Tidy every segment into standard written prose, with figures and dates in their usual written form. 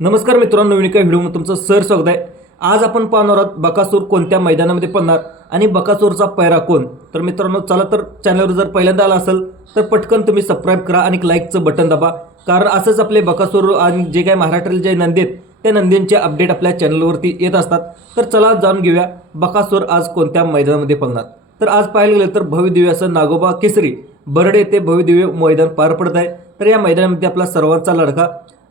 नमस्कार मित्रांनो, नवीन एका व्हिडिओमध्ये तुमचं स्वागत आहे। आज आपण पाहणार आहोत बकासूर कोणत्या मैदानामध्ये पडणार आणि बकासूरचा पैरा कोण। तर मित्रांनो, चला तर चॅनलवर जर पहिल्यांदा आला असेल तर पटकन तुम्ही सबस्क्राइब करा आणि लाईकचं बटन दाबा, कारण असंच आपले बकासूर आणि जे काही महाराष्ट्रातील जे नंदी आहेत त्या नंदींचे अपडेट आपल्या चॅनलवरती येत असतात। तर चला जाणून घेऊया बकासूर आज कोणत्या मैदानामध्ये पडणार। तर आज पाहायला गेलं तर भव्यदिव्य असं नागोबा केसरी बरडे येथे भव्यदिव्य मैदान पार पडत आहे। तर या मैदानामध्ये आपला सर्वांचा लाडका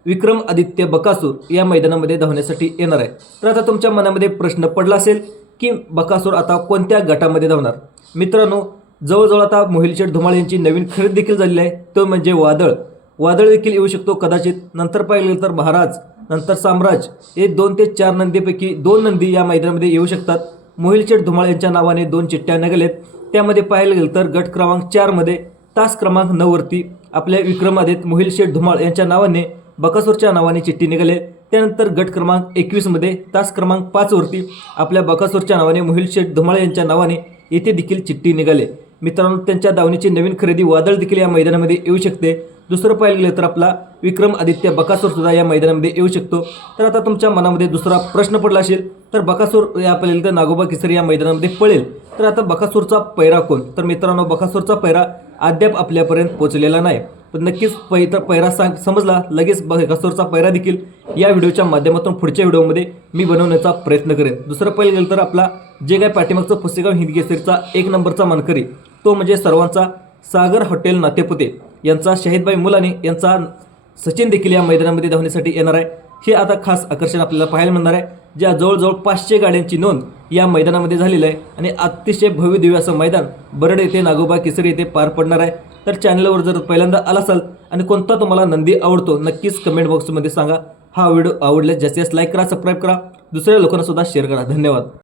विक्रम आदित्य बकासूर या मैदानामध्ये धावण्यासाठी येणार आहे। तर आता तुमच्या मनामध्ये प्रश्न पडला असेल की बकासूर आता कोणत्या गटामध्ये धावणार। मित्रांनो, जवळजवळ आता मोहिलशेठ धुमाळ यांची नवीन खरेदी देखील झालेली आहे, तो म्हणजे वादळ देखील येऊ शकतो कदाचित। नंतर पाहिलं तर महाराज, नंतर साम्राज्य, हे 2 ते 4 नंदीपैकी 2 नंदी या मैदानामध्ये येऊ शकतात। मोहिलशेठ धुमाळ यांच्या नावाने 2 चिठ्ठ्या निघालेत। त्यामध्ये पाहायला गेलं तर गट क्रमांक 4 मध्ये तास क्रमांक 9 वरती आपल्या विक्रमादित्य मोहिलशेठ धुमाळ यांच्या नावाने बकासूरच्या नावाने चिठ्ठी निघाली। त्यानंतर गट क्रमांक 21 मध्ये तास क्रमांक 5 वरती आपल्या बकासूरच्या नावाने मोहिलशेठ धुमाळ यांच्या नावाने येथे देखील चिठ्ठी निघाली। मित्रांनो, त्यांच्या दावणीची नवीन खरेदी वादळ देखील या मैदानामध्ये येऊ शकते। दुसरं पाहिलं गेलं तर आपला विक्रम आदित्य बकासूर सुद्धा या मैदानामध्ये येऊ शकतो। तर आता तुमच्या मनामध्ये दुसरा प्रश्न पडला असेल तर बकासूर या पहिल्यांदा नागोबा केसरी या मैदानामध्ये पळेल, तर आता बकासूरचा पैरा कोण। तर मित्रांनो, बकासूरचा पैरा अद्याप आपल्यापर्यंत पोहोचलेला नाही, पण नक्कीच पैरा समजला लगेच बकासूरचा पैरा देखील या व्हिडिओच्या माध्यमातून पुढच्या व्हिडिओमध्ये मी बनवण्याचा प्रयत्न करेन। दुसरं पाहिलं गेलं तर आपला जे काय पाठीमागचं पुसेगाव हिंद केसरीचा 1 नंबरचा मानकरी तो म्हणजे सर्वांचा सागर हॉटेल नातेपुते यांचा शाहिदभाई मुलानी यांचा सचिन देखील या मैदानामध्ये धावण्यासाठी येणार आहे। हे आता खास आकर्षण आपल्याला पाहायला मिळणार आहे, ज्या जवळजवळ 500 गाड्यांची नोंद या मैदानामध्ये झालेली आहे आणि अतिशय भव्य दिव्य असं मैदान बरड येथे नागोबा केसरी येथे पार पडणार आहे। तर चॅनलवर जर पहिल्यांदा आला असाल आणि कोणता तुम्हाला नंदी आवडतो नक्कीच कमेंट बॉक्समध्ये सांगा। हा व्हिडिओ आवडल्यास जास्तीत जास्त लाईक करा, सबस्क्राईब करा, दुसऱ्या लोकांना सुद्धा शेअर करा। धन्यवाद।